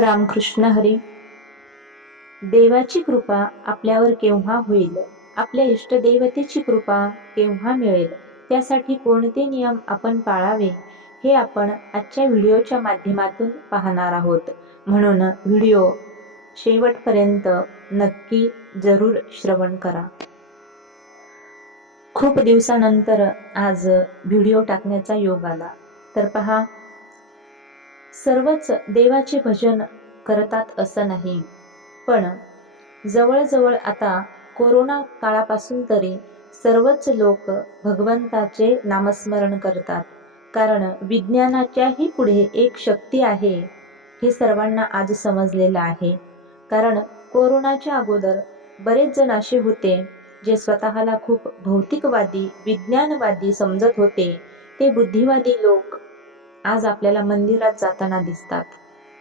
रामकृष्ण हरी. देवाची कृपा आपल्यावर केव्हा होईल? आपल्या इष्टदेवतेची कृपा केव्हा मिळेल? त्यासाठी कोणते नियम आपण पाळावे? हे आपण आजच्या व्हिडिओच्या माध्यमातून पाहणार आहोत. म्हणून व्हिडिओ शेवटपर्यंत नक्की जरूर श्रवण करा. खूप दिवसानंतर आज व्हिडिओ टाकण्याचा योग आला. तर पहा सर्वच देवाचे भजन करतात असं नाही. पण जवळजवळ आता कोरोना काळापासून तरी सर्वच लोक भगवंताचे नामस्मरण करतात. कारण विज्ञानाच्याही पुढे एक शक्ती आहे हे सर्वांना आज समजलेलं आहे. कारण कोरोनाच्या अगोदर बरेच जण असे होते जे स्वतःला खूप भौतिकवादी विज्ञानवादी समजत होते. ते बुद्धिवादी लोक आज आपल्याला मंदिरात जाताना दिसतात.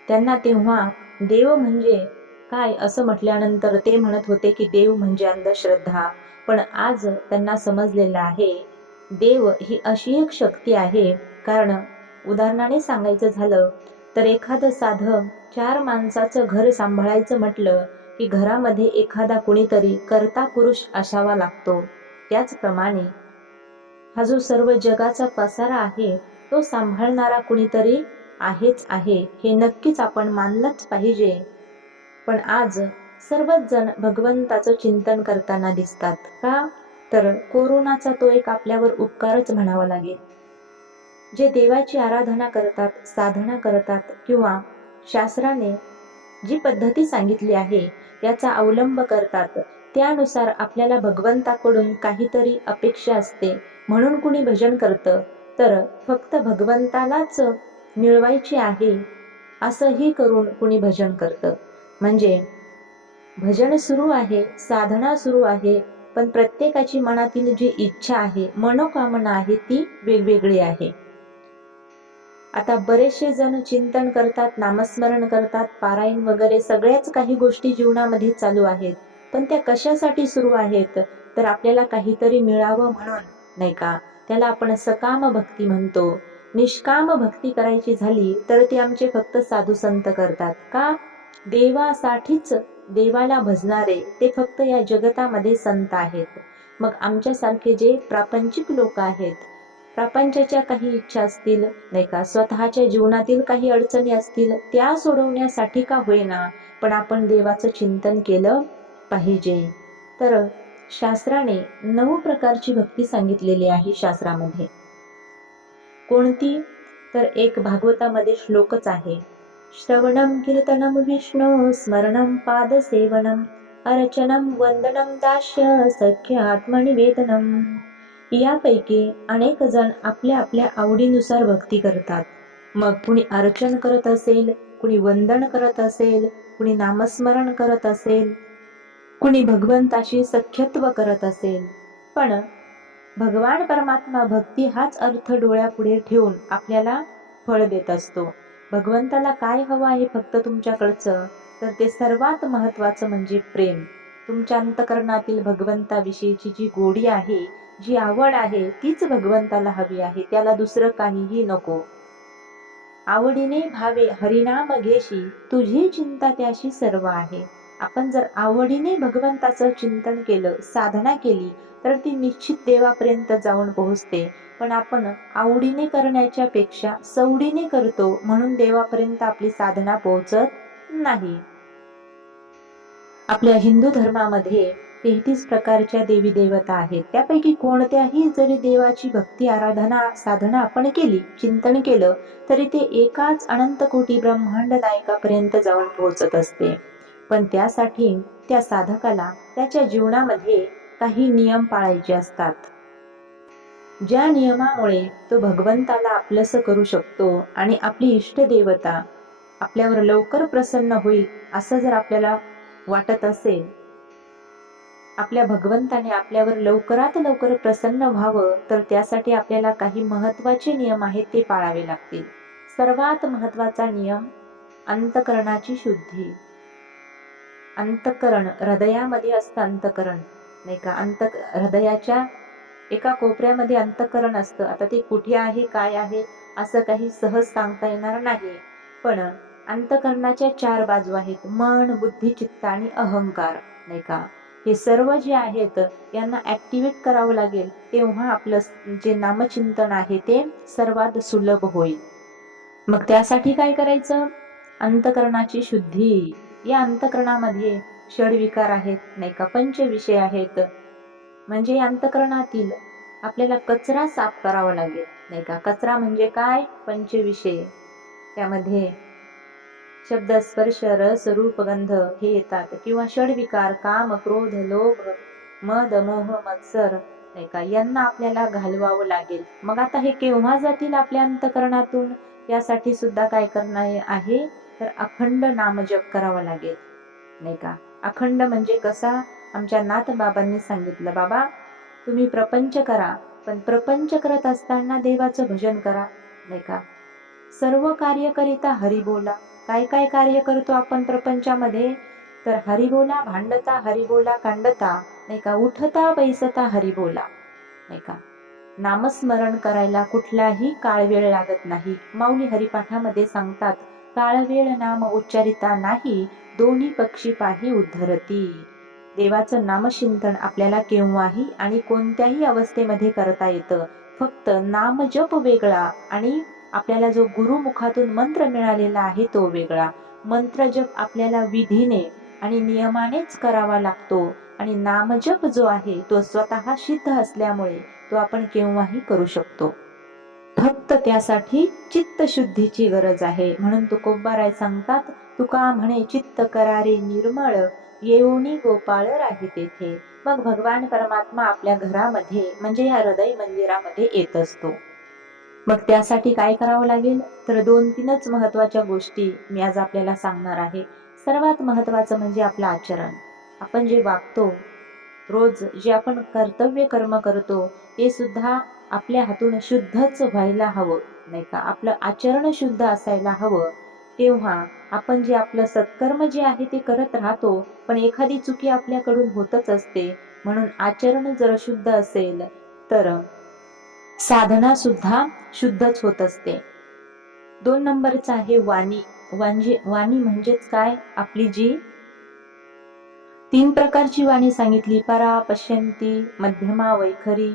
त्यांना तेव्हा देव म्हणजे काय? असं म्हटल्यानंतर ते म्हणत होते की देव म्हणजे अंधश्रद्धा. पण आज त्यांना समजलेलं आहे देव ही अशी एक शक्ती आहे. कारण उदाहरणाने सांगायचं झालं तर एखादं साधं चार माणसाचं घर सांभाळायचं म्हटलं की घरामध्ये एखादा कुणीतरी कर्ता पुरुष असावा लागतो. त्याचप्रमाणे हा जो सर्व जगाचा पसारा आहे तो सांभाळणारा कुणीतरी आहेच आहे हे नक्कीच आपण मानलंच पाहिजे. पण आज सर्वच जण भगवंताचं चिंतन करताना दिसतात का? तर कोरोनाचा तो एक आपल्यावर उपकारच म्हणावा लागेल. जे देवाची आराधना करतात साधना करतात किंवा शास्त्राने जी पद्धती सांगितली आहे त्याचा अवलंब करतात त्यानुसार आपल्याला भगवंताकडून काहीतरी अपेक्षा असते म्हणून कुणी भजन करतं तर फक्त भगवंतालाच मिळवायची आहे असंही करून कुणी भजन करतं. म्हणजे भजन सुरू आहे साधना सुरू आहे पण प्रत्येकाची मनातील जी इच्छा आहे मनोकामना आहे ती वेगवेगळी आहे. आता बरेचसे जण चिंतन करतात नामस्मरण करतात पारायण वगैरे सगळ्याच काही गोष्टी जीवनामध्ये चालू आहेत. पण त्या कशासाठी सुरू आहेत? तर आपल्याला काहीतरी मिळावं म्हणून नाही का? त्याला आपण सकाम भक्ती म्हणतो. निष्काम भक्ती करायची झाली तर ती आमचे फक्त साधू संत करतात. का? देवासाठीच देवाला भजणारे ते फक्त या जगतामध्ये संत आहेत. मग आमच्यासारखे जे प्रापंचिक लोक आहेत प्रापंचाच्या काही इच्छा असतील नाही का स्वतःच्या जीवनातील काही अडचणी असतील त्या सोडवण्यासाठी का होईना? पण आपण देवाचं चिंतन केलं पाहिजे. तर शास्त्राने नऊ प्रकारची भक्ती सांगितलेली आहे शास्त्रामध्ये. कोणती? तर एक भागवतामध्ये श्लोकच आहे. श्रवणम कीर्तनम विष्णू स्मरणम पादसेवनम अर्चनम वंदनम दास्य सख्य आत्मनिवेदनम यापैकी अनेक जण आपल्या आपल्या आवडीनुसार भक्ती करतात. मग कुणी अर्चन करत असेल कुणी वंदन करत असेल कुणी नामस्मरण करत असेल कुणी भगवंताशी सख्यत्व करत असेल. पण भगवान परमात्मा भक्ती हाच अर्थ डोळ्यापुढे ठेवून आपल्याला फळ देत असतो. भगवंताला काय हवं आहे फक्त तुमच्याकडचं? तर ते सर्वात महत्वाचं म्हणजे प्रेम. तुमच्या अंतकरणातील भगवंताविषयीची जी गोडी आहे जी आवड आहे तीच भगवंताला हवी आहे. त्याला दुसरं काहीही नको. आवडीने भावे हरिनाम घेशी तुझी चिंता त्याशी सर्व आहे. आपण जर आवडीने भगवंताचं चिंतन केलं साधना केली तर ती निश्चित देवापर्यंत जाऊन पोहोचते. पण आपण आवडीने करण्याच्या पेक्षा सवडीने करतो म्हणून देवापर्यंत आपली साधना पोहोचत नाही. आपल्या हिंदू धर्मामध्ये तेहतीस प्रकारच्या देवी देवता आहेत. त्यापैकी कोणत्याही जरी देवाची भक्ती आराधना साधना आपण केली चिंतन केलं तरी ते एकाच अनंत कोटी ब्रह्मांड नायकापर्यंत जाऊन पोहोचत असते. पण त्यासाठी त्या साधकाला त्याच्या जीवनामध्ये काही नियम पाळायचे असतात. ज्या नियमामुळे तो भगवंताला आपलंस करू शकतो आणि आपली इष्टदेवता आपल्यावर लवकर प्रसन्न होईल असं जर आपल्याला वाटत असेल. आपल्या भगवंताने आपल्यावर लवकरात लवकर प्रसन्न व्हावं तर त्यासाठी आपल्याला काही महत्त्वाचे नियम आहेत ते पाळावे लागतील. सर्वात महत्त्वाचा नियम अंतकरणाची शुद्धी. अंतकरण हृदयामध्ये असतं अंतकरण नाही का? अंत हृदयाच्या एका कोपऱ्यामध्ये अंतकरण असतं. आता ते कुठे आहे काय आहे असं काही सहज सांगता येणार नाही. पण अंतकरणाच्या चार बाजू आहेत. मन बुद्धी चित्त आणि अहंकार नाही का? हे सर्व जे आहेत यांना ऍक्टिव्हेट करावं लागेल. तेव्हा आपलं जे नामचिंतन आहे ते सर्वात सुलभ होईल. मग त्यासाठी काय करायचं? अंतकरणाची शुद्धी. या अंतकरणामध्ये षडविकार आहेत नाही का? पंचविषय आहेत. म्हणजे या अंतकरणातील आपल्याला कचरा साफ करावा लागेल नाही का? कचरा म्हणजे काय? पंचविषय. त्यामध्ये शब्द स्पर्श रस रूप गंध हे येतात. किंवा षडविकार काम क्रोध लोभ मद मोह मत्सर नाही का? यांना आपल्याला घालवावं लागेल. मग आता हे केव्हा जातील आपल्या अंतकरणातून? यासाठी सुद्धा काय करणार आहे? तर अखंड नामजप करावा लागेल. नाही का? अखंड म्हणजे कसा? आमच्या नातबाबांनी सांगितलं बाबा तुम्ही प्रपंच करा पण प्रपंच करत असताना देवाचं भजन करा. नाही का? सर्व कार्य करिता हरी बोला काय काय कार्य करतो आपण प्रपंचामध्ये? तर हरिबोला भांडता हरिबोला कांडता नाही का? उठता बैसता हरिबोला. नाही का? नामस्मरण करायला कुठलाही काळ वेळ लागत नाही. माऊली हरिपाठामध्ये सांगतात काळवेळ नाम उच्चारिता नाही दोन्ही पक्षी पाही उद्धरती. देवाचं नामचिंतन आपल्याला केव्हाही आणि कोणत्याही अवस्थेमध्ये करता येतं. फक्त नामजप वेगळा आणि आपल्याला जो गुरुमुखातून मंत्र मिळालेला आहे तो वेगळा. मंत्र जप आपल्याला विधीने आणि नियमानेच करावा लागतो आणि नामजप जो आहे तो स्वतः सिद्ध असल्यामुळे तो आपण केव्हाही करू शकतो. फक्त त्यासाठी चित्त शुद्धीची गरज आहे. म्हणून तुकोबाराय सांगतात तुका म्हणे चित्त करारे निर्मळ येऊनी गोपाळ राही तेथे. मग भगवान परमात्मा आपल्या घरामध्ये म्हणजे या हृदय मंदिरामध्ये येत असतो. मग त्यासाठी काय करावं लागेल? तर दोन तीनच महत्त्वाच्या गोष्टी मी आज आपल्याला सांगणार आहे. सर्वात महत्वाचं म्हणजे आपलं आचरण. आपण जे वागतो रोज जे आपण कर्तव्य कर्म करतो ते सुद्धा आपल्या हातून शुद्धच व्हायला हवं नाही का? आपलं आचरण शुद्ध असायला हवं. तेव्हा आपण जे आपलं सत्कर्म जे आहे ते करत राहतो पण एखादी चुकी आपल्याकडून होतच असते. म्हणून आचरण जर शुद्ध असेल तर साधना सुद्धा शुद्धच होत असते. दोन नंबरचं आहे वाणी. वांजे वाणी म्हणजेच काय? आपली जी तीन प्रकारची वाणी सांगितली. परा पश्यंती मध्यमा वैखरी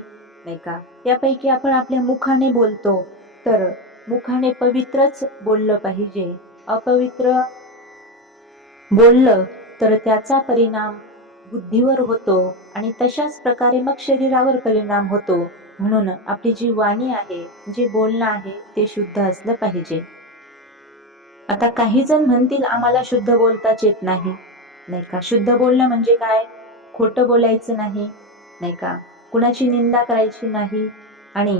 नाही का? यापैकी आपण आपल्या मुखाने बोलतो. तर मुखाने पवित्रच बोललं पाहिजे. अपवित्र बोललं तर त्याचा परिणाम बुद्धीवर होतो आणि तशाच प्रकारे मग शरीरावर परिणाम होतो. म्हणून आपली जी वाणी आहे जे बोलणं आहे ते शुद्ध असलं पाहिजे. आता काही जण म्हणतील आम्हाला शुद्ध बोलताच येत नाही. नाही का? शुद्ध बोलणं म्हणजे काय? खोटं बोलायचं नाही नाही का? कुणाची निंदा करायची नाही आणि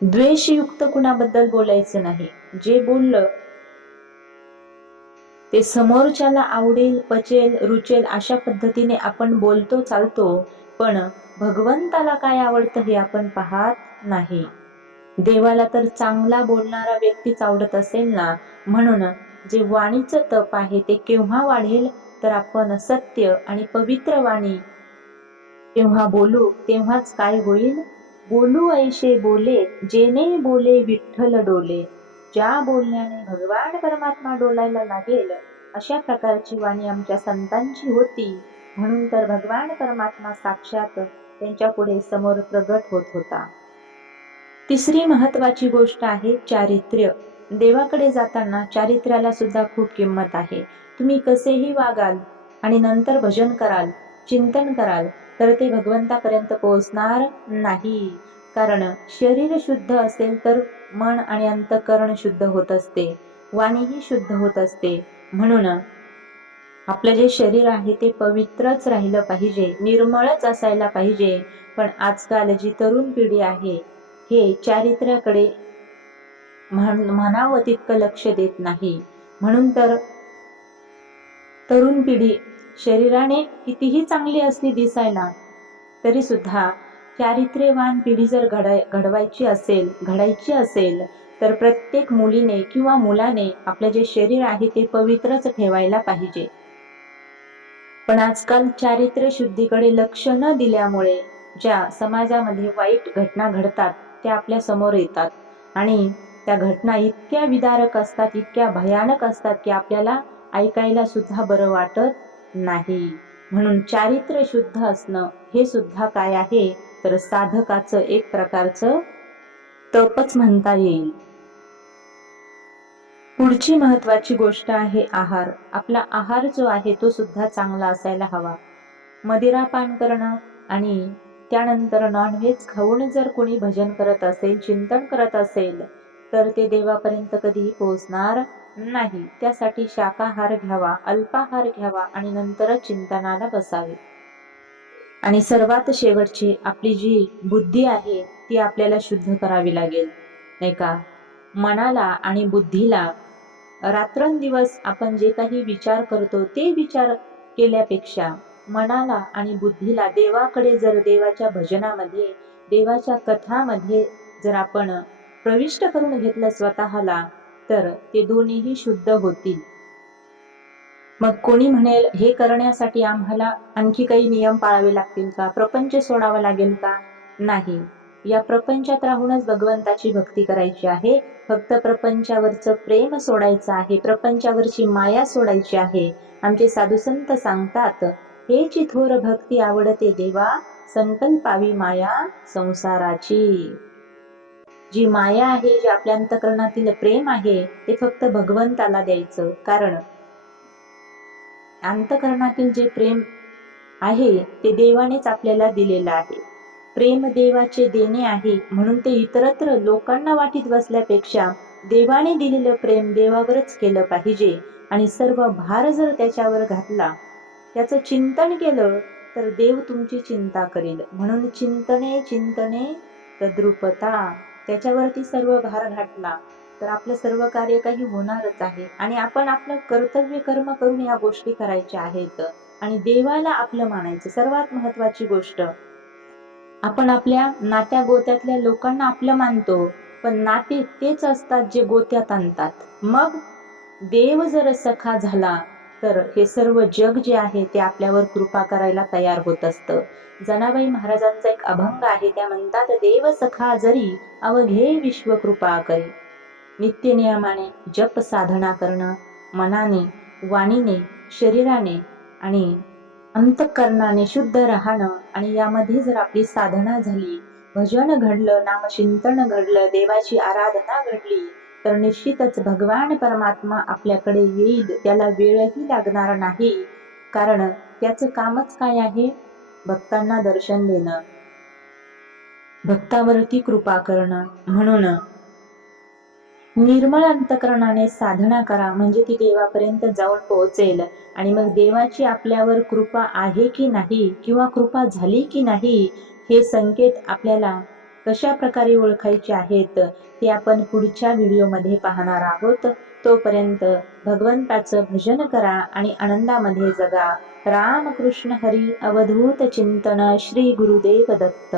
द्वेषयुक्त कुणाबद्दल बोलायचं नाही. जे बोललं ते समोरच्याला आवडेल पचेल रुचेल अशा पद्धतीने आपण बोलतो चालतो पण भगवंताला काय आवडतं हे आपण पाहत नाही. देवाला तर चांगला बोलणारा व्यक्तीच आवडत असेल ना? म्हणून जे वाणीचं तप आहे ते केव्हा वाढेल तर आपण सत्य आणि पवित्र वाणी जेव्हा बोलू तेव्हाच काय होईल? बोलू ऐशे बोले जेने बोले विठ्ठल डोले. ज्या बोलण्याने भगवान परमात्मा डोलायला लागेल अशा प्रकारची वाणी आमच्या संतांची होती. म्हणून तर भगवान परमात्मा साक्षात त्यांच्या पुढे समोर प्रगट होत होता. तिसरी महत्वाची गोष्ट आहे चारित्र्य. देवाकडे जाताना चारित्र्याला सुद्धा खूप किंमत आहे. तुम्ही कसेही वागाल आणि नंतर भजन कराल चिंतन कराल तर ते भगवंतापर्यंत पोहोचणार नाही. कारण शरीर शुद्ध असेल तर मन आणि अंतकरण शुद्ध होत असते वाणीही शुद्ध होत असते. म्हणून आपलं जे शरीर आहे ते पवित्रच राहिलं पाहिजे निर्मळच असायला पाहिजे. पण आजकाल जी तरुण पिढी आहे हे चारित्र्याकडे म्हणावं तितकं लक्ष देत नाही. म्हणून तर तरुण पिढी शरीराने कितीही चांगली असली दिसायला तरी सुद्धा चारित्र्यवान पिढी जर घडाय घडवायची असेल घडायची असेल तर प्रत्येक मुलीने किंवा मुलाने आपलं जे शरीर आहे ते पवित्रच ठेवायला पाहिजे. पण आजकाल चारित्र्य शुद्धीकडे लक्ष न दिल्यामुळे ज्या समाजामध्ये वाईट घटना घडतात त्या आपल्यासमोर येतात. आणि त्या घटना इतक्या विदारक असतात इतक्या भयानक असतात की आपल्याला ऐकायला सुद्धा बरं वाटत नाही. म्हणून चारित्र्य शुद्ध असणं हे सुद्धा काय आहे? तर साधकाचं एक प्रकारचं तपच म्हणता येईल. पुढची महत्वाची गोष्ट आहे आहार. आपला आहार जो आहे तो सुद्धा चांगला असायला हवा. मदिरा पान करणं आणि त्यानंतर नॉनव्हेज खाऊन जर कोणी भजन करत असेल चिंतन करत असेल तर ते देवापर्यंत कधीही पोहोचणार नाही. त्यासाठी शाकाहार घ्यावा अल्पाहार घ्यावा आणि नंतरच चिंतनाला बसावे. आणि सर्वात शेवटची आपली जी बुद्धी आहे ती आपल्याला शुद्ध करावी लागेल. नाही का? मनाला आणि बुद्धीला रात्रंदिवस आपण जे काही विचार करतो ते विचार केल्यापेक्षा मनाला आणि बुद्धीला देवाकडे जर देवाच्या भजनामध्ये देवाच्या कथामध्ये जर आपण प्रविष्ट करून घेतलं स्वतःला तर ते दोन्हीही शुद्ध होतील. मग कोणी म्हणेल हे करण्यासाठी आम्हाला आणखी काही नियम पाळावे लागतील का? प्रपंच सोडावा लागेल का? नाही. या प्रपंचात राहूनच भगवंताची भक्ती करायची आहे. फक्त प्रपंचावरचं प्रेम सोडायचं आहे. प्रपंचावरची माया सोडायची आहे. आमचे साधुसंत सांगतात हे थोर भक्ती आवडते देवा. संकल्पावी माया संसाराची. जी माया आहे जे आपल्या अंतकरणातील प्रेम आहे ते फक्त भगवंताला द्यायचं. कारण अंतकरणातील जे प्रेम आहे ते देवानेच आपल्याला दिलेलं आहे. प्रेम देवाचे देणे आहे म्हणून ते इतरत्र लोकांना वाटीत बसल्यापेक्षा देवाने दिलेलं प्रेम देवावरच केलं पाहिजे. आणि सर्व भार जर त्याच्यावर घातला त्याचं चिंतन केलं तर देव तुमची चिंता करेल. म्हणून चिंतने चिंतने तद्रुपता. त्याच्यावरती सर्व भार घातला तर आपलं सर्व कार्य काही होणारच आहे. आणि आपण आपलं कर्तव्य कर्म करून या गोष्टी करायच्या आहेत. आणि देवाला आपलं मानायचं सर्वात महत्वाची गोष्ट. आपण आपल्या नात्या गोत्यातल्या लोकांना आपलं मानतो पण नाते तेच असतात जे गोत्यात आणतात. मग देव जर सखा झाला तर हे सर्व जग जे आहे ते आपल्यावर कृपा करायला तयार होत असतं. जनाबाई महाराजांचा एक अभंग आहे त्या म्हणतात देव सखा जरी अवघे विश्व कृपा करी. नित्य नियमाने जप साधना करणं मनाने वाणीने शरीराने आणि अंतकरणाने शुद्ध राहणं आणि यामध्ये जर आपली साधना झाली भजन घडलं नामचिंतन घडलं देवाची आराधना घडली तर निश्चितच भगवान परमात्मा आपल्याकडे येईल त्याला वेळही लागणार नाही. कारण त्याचं कामच काय आहे? भक्तांना दर्शन देणं. भक्तावरती कृपा करणं. म्हणून निर्मळ अंतकरणाने साधना करा. म्हणजे ती देवापर्यंत जाऊन पोहोचेल. आणि मग देवाची आपल्यावर कृपा आहे की नाही? किंवा कृपा झाली की नाही? हे संकेत आपल्याला कशा प्रकारे ओळखायचे आहेत ते आपण पुढच्या व्हिडिओमध्ये पाहणार आहोत. तोपर्यंत भगवंताचं भजन करा आणि आनंदामध्ये जगा. रामकृष्ण हरी अवधूत चिंतन श्री गुरुदेव दत्त.